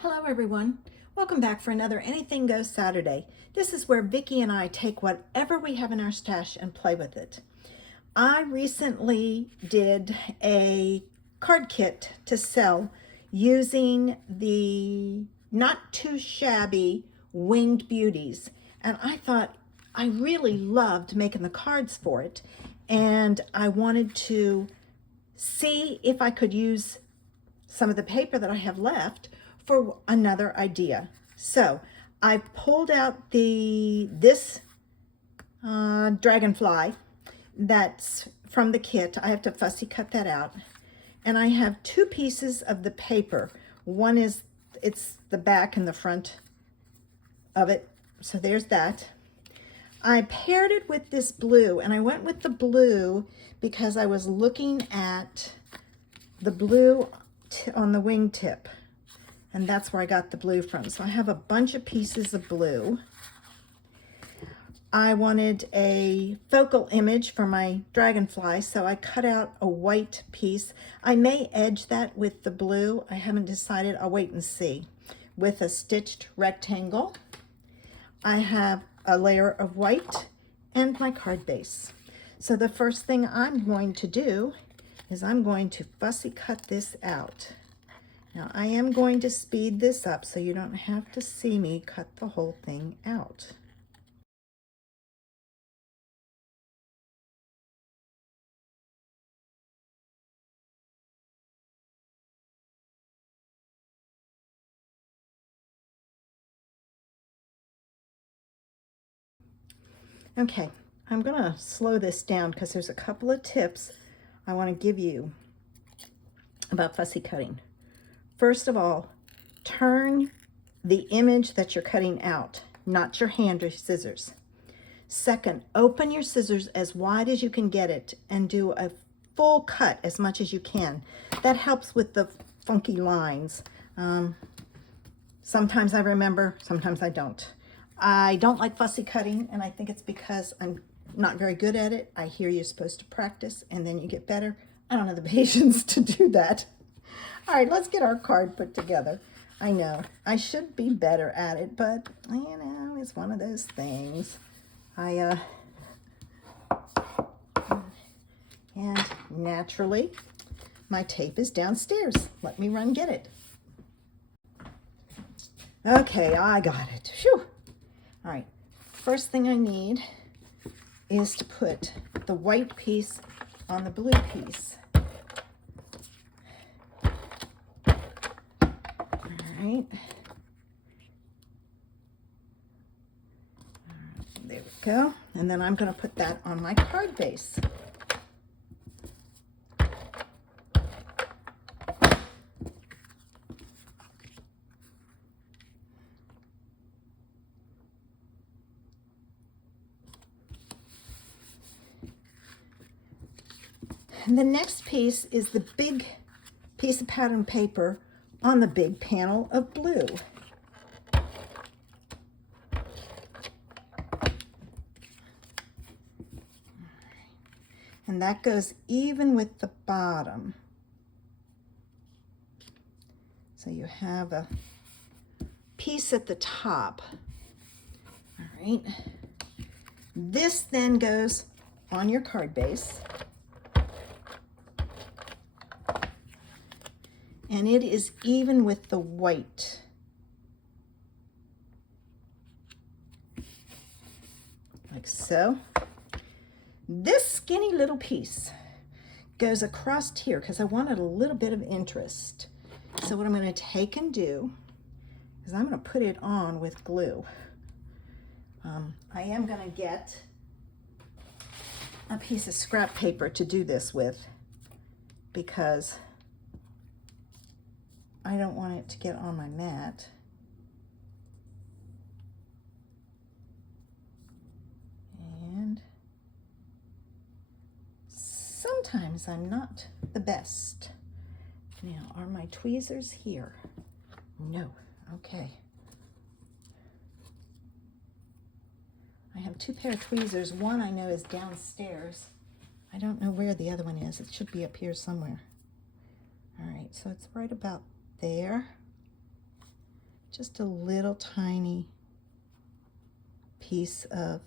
Hello everyone. Welcome back for another Anything Goes Saturday. This is where Vicki and I take whatever we have in our stash and play with it. I recently did a card kit to sell using the not too shabby winged beauties. And I thought I really loved making the cards for it. And I wanted to see if I could use some of the paper that I have left for another idea. So I pulled out this dragonfly that's from the kit. I have to fussy cut that out. And I have two pieces of the paper. One is, it's the back and the front of it. So there's that. I paired it with this blue, and I went with the blue because I was looking at the blue on the wingtip, and that's where I got the blue from. So I have a bunch of pieces of blue. I wanted a focal image for my dragonfly, so I cut out a white piece. I may edge that with the blue. I haven't decided. I'll wait and see. With a stitched rectangle, I have a layer of white and my card base. So the first thing I'm going to do is I'm going to fussy cut this out. Now I am going to speed this up so you don't have to see me cut the whole thing out. Okay, I'm gonna slow this down because there's a couple of tips I want to give you about fussy cutting. First of all, turn the image that you're cutting out, not your hand or scissors. Second, open your scissors as wide as you can get it and do a full cut as much as you can. That helps with the funky lines. Sometimes I remember, sometimes I don't. I don't like fussy cutting, and I think it's because I'm not very good at it. I hear you're supposed to practice and then you get better. I don't have the patience to do that. All right, let's get our card put together. I know I should be better at it, but you know, it's one of those things. And naturally, my tape is downstairs. Let me run get it. Okay, I got it. Phew. All right, first thing I need is to put the white piece on the blue piece. All right. There we go. And then I'm going to put that on my card base. And the next piece is the big piece of pattern paper on the big panel of blue. And that goes even with the bottom. So you have a piece at the top. All right. This then goes on your card base. And it is even with the white. Like so. This skinny little piece goes across here because I wanted a little bit of interest. So what I'm going to take and do is I'm going to put it on with glue. I am going to get a piece of scrap paper to do this with because I don't want it to get on my mat. And sometimes I'm not the best. Now, are my tweezers here? No. Okay. I have two pair of tweezers. One I know is downstairs. I don't know where the other one is. It should be up here somewhere. All right, so it's right about there. just a little tiny piece of,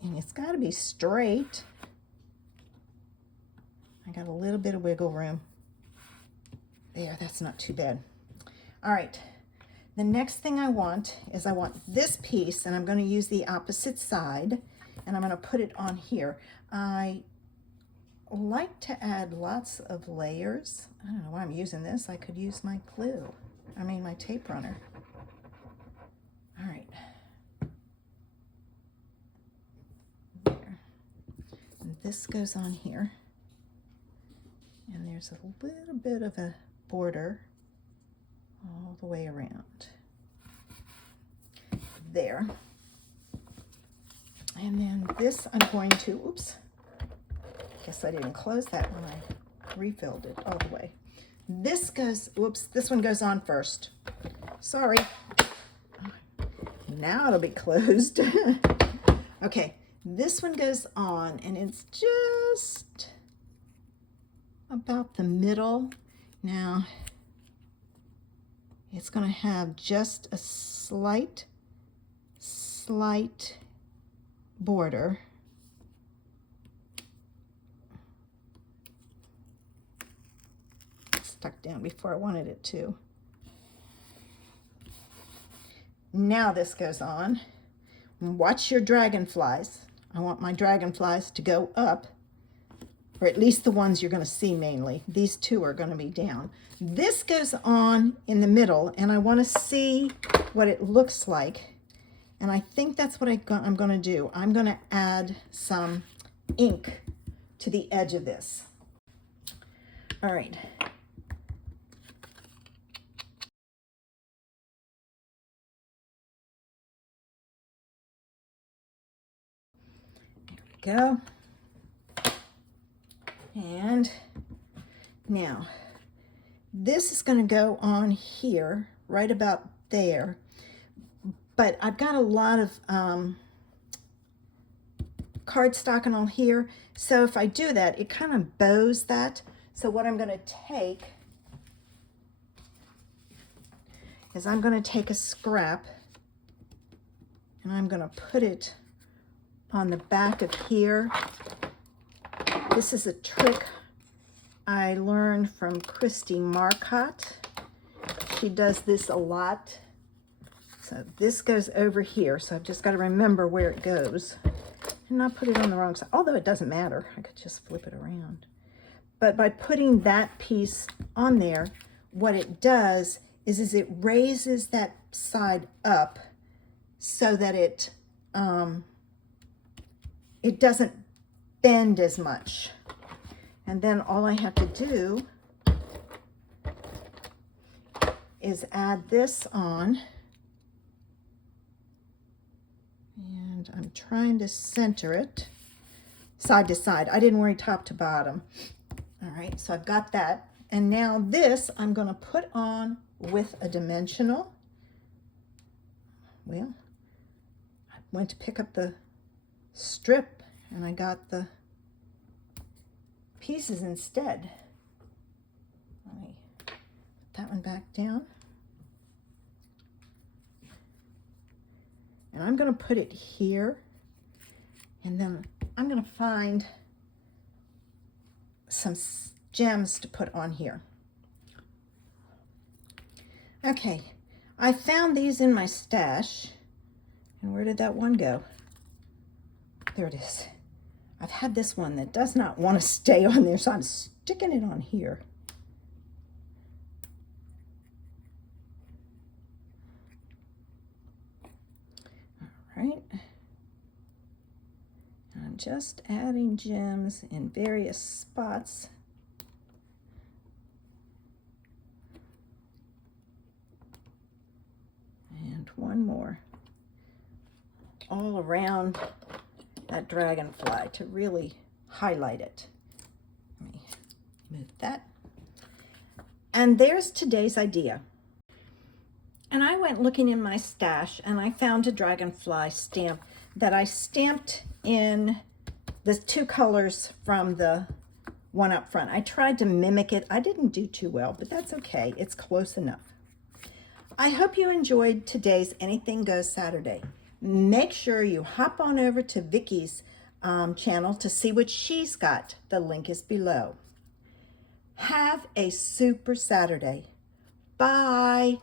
and it's got to be straight. I got a little bit of wiggle room. There, that's not too bad. All right, the next thing I want is I want this piece, and I'm going to use the opposite side, and I'm going to put it on here. I like to add lots of layers. I don't know why I'm using this. I could use my glue. I mean my tape runner. All right. There. And this goes on here. And there's a little bit of a border all the way around. There. And then this I'm going to, oops, guess I didn't close that when I refilled it all the way. This goes, whoops, this one goes on first. Sorry. Now it'll be closed. Okay, this one goes on, and it's just about the middle. Now, it's going to have just a slight border. Stuck down before I wanted it to. Now this goes on. Watch your dragonflies. I want my dragonflies to go up, or at least the ones you're going to see mainly. These two are going to be down. This goes on in the middle, and I want to see what it looks like. And I think that's what I'm going to do. I'm going to add some ink to the edge of this. All right. Go. And now this is going to go on here right about there, but I've got a lot of cardstock and all here, so if I do that, it kind of bows that. So what I'm going to take is I'm going to take a scrap and I'm going to put it on the back of here. This is a trick I learned from Christy Marcotte. She does this a lot. So this goes over here, so I've just got to remember where it goes and not put it on the wrong side, although it doesn't matter. I could just flip it around. But by putting that piece on there, what it does is it raises that side up so that it doesn't bend as much. And then all I have to do is add this on. And I'm trying to center it side to side. I didn't worry top to bottom. All right, so I've got that. And now this I'm going to put on with a dimensional. Well, I went to pick up the strip and I got the pieces instead. Let me put that one back down. And I'm going to put it here, and then I'm going to find some gems to put on here. Okay, I found these in my stash. And where did that one go? There it is. I've had this one that does not want to stay on there, so I'm sticking it on here. All right. I'm just adding gems in various spots. And one more. All around that dragonfly to really highlight it. Let me move that. And there's today's idea. And I went looking in my stash and I found a dragonfly stamp that I stamped in the two colors from the one up front. I tried to mimic it. I didn't do too well, but that's okay. It's close enough. I hope you enjoyed today's Anything Goes Saturday. Make sure you hop on over to Vicky's channel to see what she's got. The link is below. Have a super Saturday. Bye.